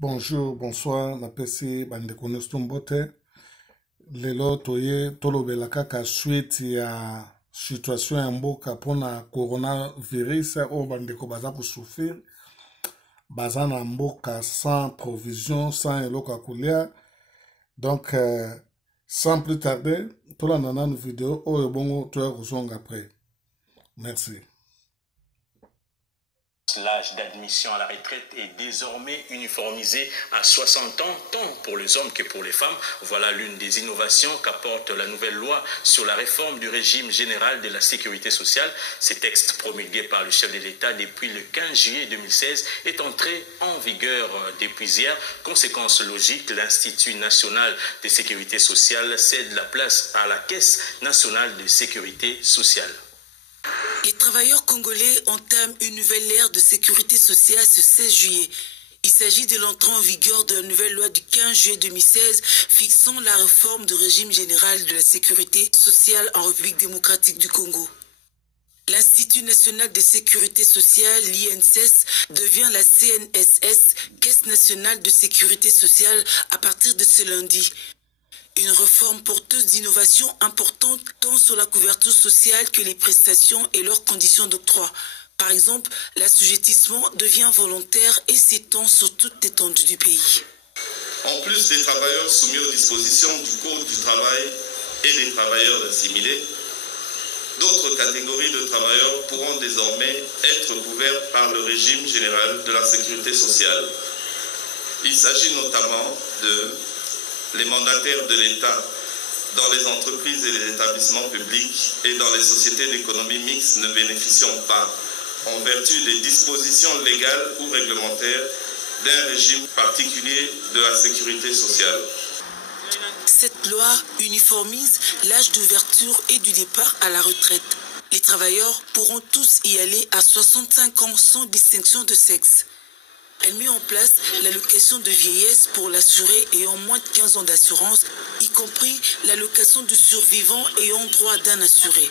Bonjour, bonsoir, napesi bandeko nyonso mbote. Lelo toye tolobela kaka suite ya situation ya mboka pona coronavirus o bandeko baza kusufrir. Baza na mboka sans provision, sans eloko ya kolia. Donc, sans plus tarder, tolanda nanu vidéo oyo bongo toya kozonga après. Merci. L'âge d'admission à la retraite est désormais uniformisé à 60 ans, tant pour les hommes que pour les femmes. Voilà l'une des innovations qu'apporte la nouvelle loi sur la réforme du régime général de la sécurité sociale. Ce texte promulgué par le chef de l'État depuis le 15 juillet 2016 est entré en vigueur depuis hier. Conséquence logique, l'Institut national de sécurité sociale cède la place à la Caisse nationale de sécurité sociale. Les travailleurs congolais entament une nouvelle ère de sécurité sociale ce 16 juillet. Il s'agit de l'entrée en vigueur de la nouvelle loi du 15 juillet 2016 fixant la réforme du régime général de la sécurité sociale en République démocratique du Congo. L'Institut national de sécurité sociale, l'INSS, devient la CNSS, Caisse nationale de sécurité sociale, à partir de ce lundi. Une réforme porteuse d'innovations importantes tant sur la couverture sociale que les prestations et leurs conditions d'octroi. Par exemple, l'assujettissement devient volontaire et s'étend sur toute l'étendue du pays. En plus des travailleurs soumis aux dispositions du Code du travail et des travailleurs assimilés, d'autres catégories de travailleurs pourront désormais être couvertes par le régime général de la sécurité sociale. Il s'agit notamment de les mandataires de l'État dans les entreprises et les établissements publics et dans les sociétés d'économie mixte ne bénéficiant pas, en vertu des dispositions légales ou réglementaires, d'un régime particulier de la sécurité sociale. Cette loi uniformise l'âge d'ouverture et du départ à la retraite. Les travailleurs pourront tous y aller à 65 ans sans distinction de sexe. Elle met en place l'allocation de vieillesse pour l'assuré ayant moins de 15 ans d'assurance, y compris l'allocation du survivant ayant droit d'un assuré.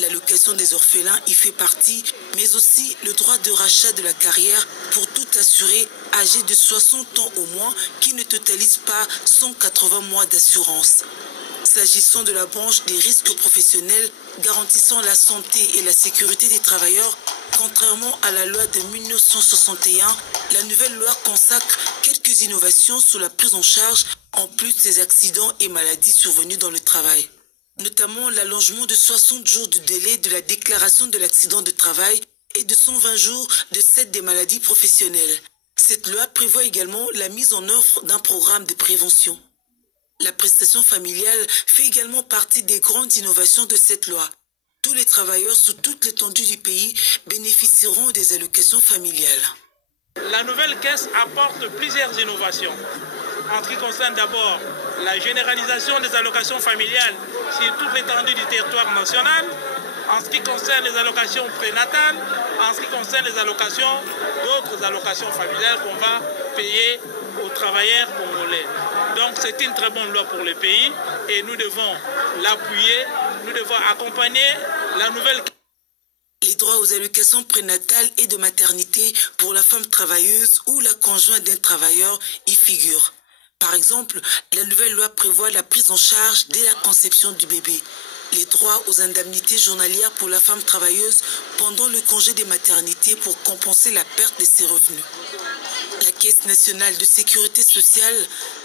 L'allocation des orphelins y fait partie, mais aussi le droit de rachat de la carrière pour tout assuré âgé de 60 ans au moins qui ne totalise pas 180 mois d'assurance. S'agissant de la branche des risques professionnels garantissant la santé et la sécurité des travailleurs, contrairement à la loi de 1961, la nouvelle loi consacre quelques innovations sur la prise en charge en plus des accidents et maladies survenus dans le travail. Notamment l'allongement de 60 jours de délai de la déclaration de l'accident de travail et de 120 jours de celle des maladies professionnelles. Cette loi prévoit également la mise en œuvre d'un programme de prévention. La prestation familiale fait également partie des grandes innovations de cette loi. Tous les travailleurs sous toute l'étendue du pays bénéficieront des allocations familiales. La nouvelle caisse apporte plusieurs innovations. En ce qui concerne d'abord la généralisation des allocations familiales sur toute l'étendue du territoire national, en ce qui concerne les allocations prénatales, en ce qui concerne les allocations, d'autres allocations familiales qu'on va payer aux travailleurs congolais. Donc c'est une très bonne loi pour le pays et nous devons l'appuyer, nous devons accompagner la nouvelle. Les droits aux allocations prénatales et de maternité pour la femme travailleuse ou la conjointe d'un travailleur y figurent. Par exemple, la nouvelle loi prévoit la prise en charge dès la conception du bébé. Les droits aux indemnités journalières pour la femme travailleuse pendant le congé de maternité pour compenser la perte de ses revenus. La Caisse nationale de sécurité sociale,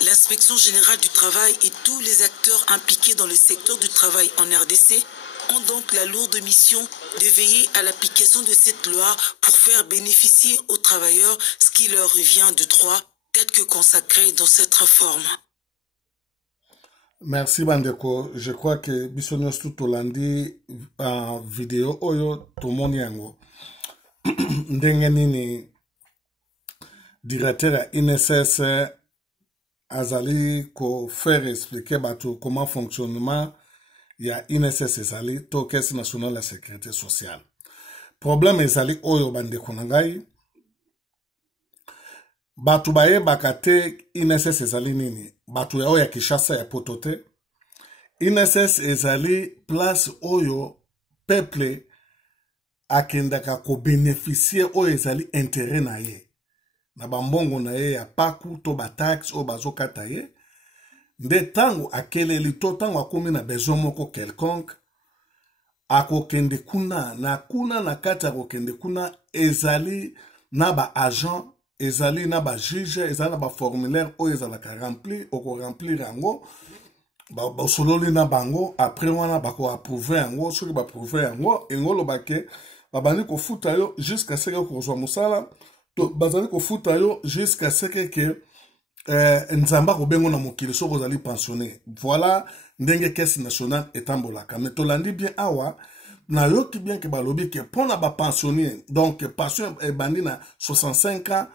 l'Inspection générale du travail et tous les acteurs impliqués dans le secteur du travail en RDC ont donc la lourde mission de veiller à l'application de cette loi pour faire bénéficier aux travailleurs ce qui leur revient de droit tel que consacré dans cette réforme. Merci Bandeko. Je crois que Bisognos tout Olandi en vidéo oyo tomoni yango. Ndenge nini directeur à INSS azali ko faire expliquer bato comment fonctionnement ya INSS ezali to Caisse nationale de la sécurité sociale. Problème ezali oyo bandeko nangai. Batu baye bakate INSS ezali nini? Batu ya oya Kishasa ya potote. INSS ezali place oyo peuple akendaka ko bénéficier oyo ezali intérêt na ye. na bambongo na ye ya paku to ba taxe o bazokata ye nde tango akeleli to tango akomi na besoin moko quelconque akokende kuna na kati akokende kuna ezali na ba agent ezali na ba juge ezali na ba formulaire oyo ezalaka remplir oko remplir yango basololi na bango après wana bako approuver yango soki ba approuver yango engolo bake babandi kofuta yo jusqu'à ce que kozwa musala to bazali kofuta yo jusqu'à ce que nzamba kobengo na mokili soko ozali pensionné. Voilà ndenge caisse nationale etambolaka. Mais tolandi bien awa na yoki bien ke balobi ke pona ba pensionné donc pension ebandi na 65 ans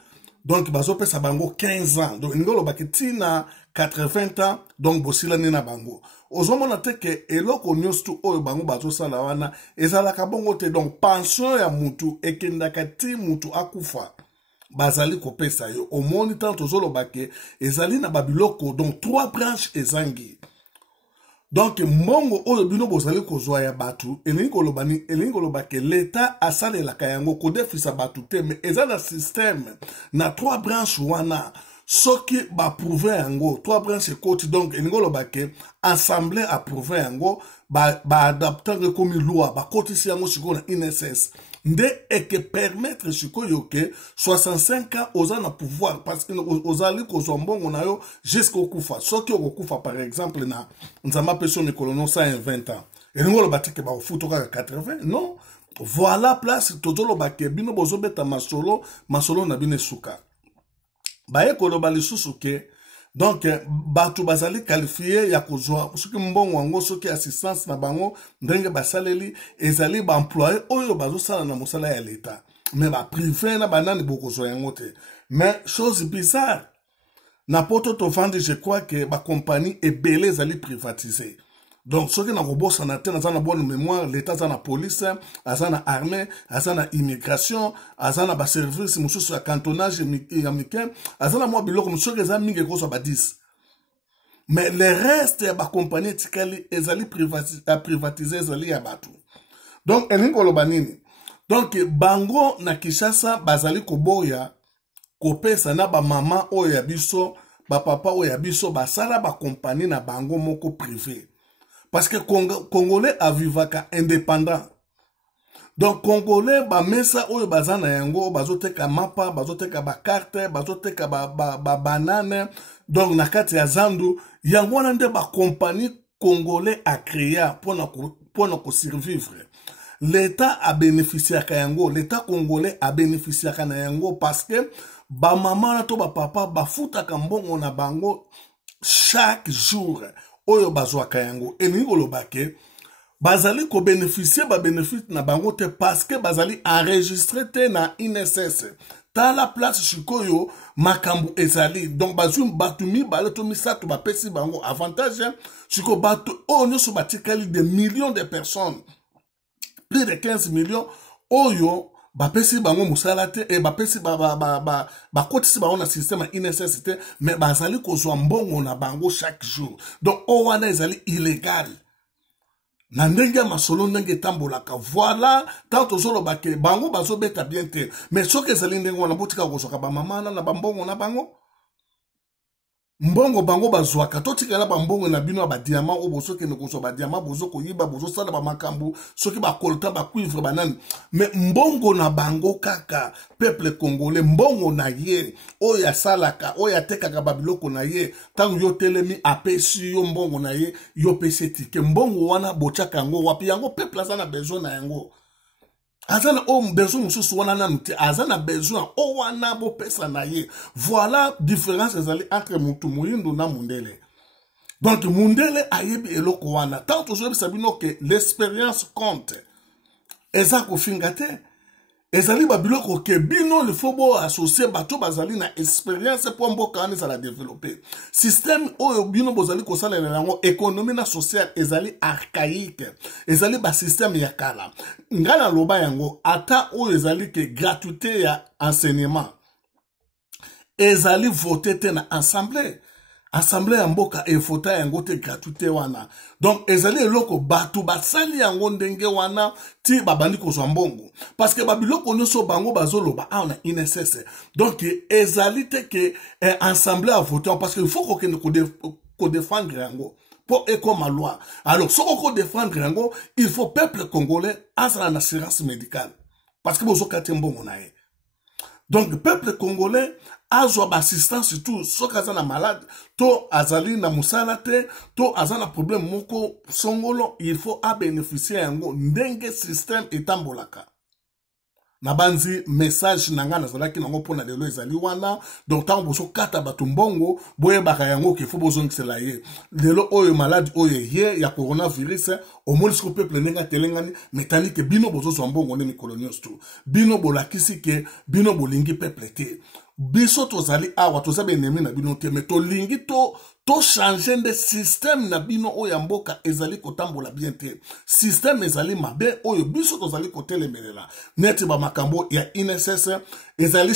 donc bazopesa bango 15 ans donc ngolo bakitina 80 ans donc bosila nena bango ozomona te ke eloko nyonso oyo bango bazosala wana ezalaka bongo te donc pension ya mutu ekendaka ti mutu akufa bazali kopesa yo omoni tanto zoloba ke ezali na babiloko donc 3 branches ezangi donc mbongo oyo bino bozali kozwa ya batu elingi koloba ke l'État asalelaka yango kodefisa batu te mais eza na système na 3 branches wana soki ba prouver yango 3 branches ekoti donc elingi koloba ke assemblée approuver yango ba adapter komi loi ba kotisi yango sikoyo na INSS nde eke permettre sikoyo ke 65 ans oza na pouvoir parce que ozali kozwa mbongo na yo jusqu'au kufa soki okokufa par exemple na nzamba peso mikolo no 120 ans elingi koloba te ke baofuta kaka 80 non voilà place tozoloba ke bino bozobeta masolo na bino esuka baye koloba lisusu ke donc batu bazali qualifié ya kozwa soki mbongo wango soki assistance na bango ndenge basaleli ezali ba employé oyo bazosala na mosala ya l'État mais ba privé na banani bokozwa yango te mais chose bizarre na poto to vendre je crois que ba compagnie ebele ezali privatisé donc soki na kobosa na te na zana bonne mémoire l'État za na police azana armée azana immigration azana ba service mususu ya cantonnage ya miken azana mwa biloko mususu eza mingi koso ba 10 mais le reste ya ba compagnie tikali ezali privatisé ezali ya batu donc elingi koloba nini donc bango na Kinshasa bazali koboya kopesa na ba mama oyo ya biso ba papa oyo ya biso basala ba compagnie na bango moko privé parce que Congolais avivaka indépendant. Donc Congolais ba mesa oyo bazana yango bazoteka mapa, bazoteka ba carte, bazoteka ba banane. Donc na kati ya zandu yango wana nde ba compagnie Congolais a créé pour ko survivre. L'État a bénéficié à yango, l'État congolais a bénéficié à yango parce que ba maman na to ba papa ba futaka mbongo na bango chaque jour. Oyo bazwaka yango elingi koloba ke bazali ko bénéficier ba bénéfice na bango te parce que bazali enregistré te na INSS ta la place sikoyo makambu ezali donc bazum batumi baleto misato ba pesi bango avantage siko batu onyo so batikali de millions de personnes plus de 15 millions oyo bapesi bango musala te e bapesi bakotisi bango na système INSS te mais bazali kozwa mbongo na bango chaque jour donc o wana ezali illégal na ndenge masolo ndenge etambolaka voilà tant tozoloba ke bango bazobeta bien te mais soki ezali ndenge wana botika kozwaka bamamana na bambongo na bango mbongo bango bazwaka totikala bambongo na bino ba diamant o bosoki ne kozwa ba diamant bozoko yiba bozosala ba makambu soki ba colta ba cuivre banani mais mbongo na bango kaka peuple congolais mbongo na ye o ya salaka o ya tekaka babiloko na ye tangu yo telemi apesi yo mbongo na ye yo pesi tike mbongo wana bochaka yango wapi yango peuple azana besoin na yango azana o besoin mususu wana nanu te azana besoin o wana bo pesa na ye voilà différence ezali entre mutu muyindo na mundele donc mundele ayebi eloko wana tant aujourd'hui sabino que l'expérience compte eza ko finga te ezali babiloko ke bino le fobo associer bato bazali na expérience pour mboka wana za la développer système oyo bino bozali ko sala nango économie na social ezali archaïque ezali ba système ya kala ngana loba yango ata oyo ezali ke gratuité ya enseignement ezali voté te na assemblée assemblée ya mboka efota yango te gratuité wana. Donc ezali eloko batu basali yango ndenge wana ti babandi kozwa mbongo. Parce que babiloko nyonso bango bazoloba na INSS. Donc ezali te ke assemblée à voter parce que il faut qu'on défendre yango pour éco ma loi. Alors si on défendre yango, il faut peuple congolais asra en assurance médicale parce que bozo katembo monae. Donc peuple congolais a besoin d'assistance surtout so kaza na malade to azali na musala te to azana problème moko songolo, il faut a bénéficier yango ndenge système etambolaka. Nabanzi message nanga nazalaki nango pona lelo ezali wana donc tango boso kata bato mbongo boye baka yango ke fo bozongisela ye lelo oyo malade oyo ye ya coronavirus au moins le peuple nenga telengani metali ke bino bozo mbongo ne colonials tout bino bolakisi ke bino bolingi peuple te biso tozali awa tozabe ennemi na bino te mais to lingi to changer de système na bino oyo mboka ezali kotambola bien te système ezali mabe oyo biso tozali kotelemelela neti ba makambo ya INSS ezali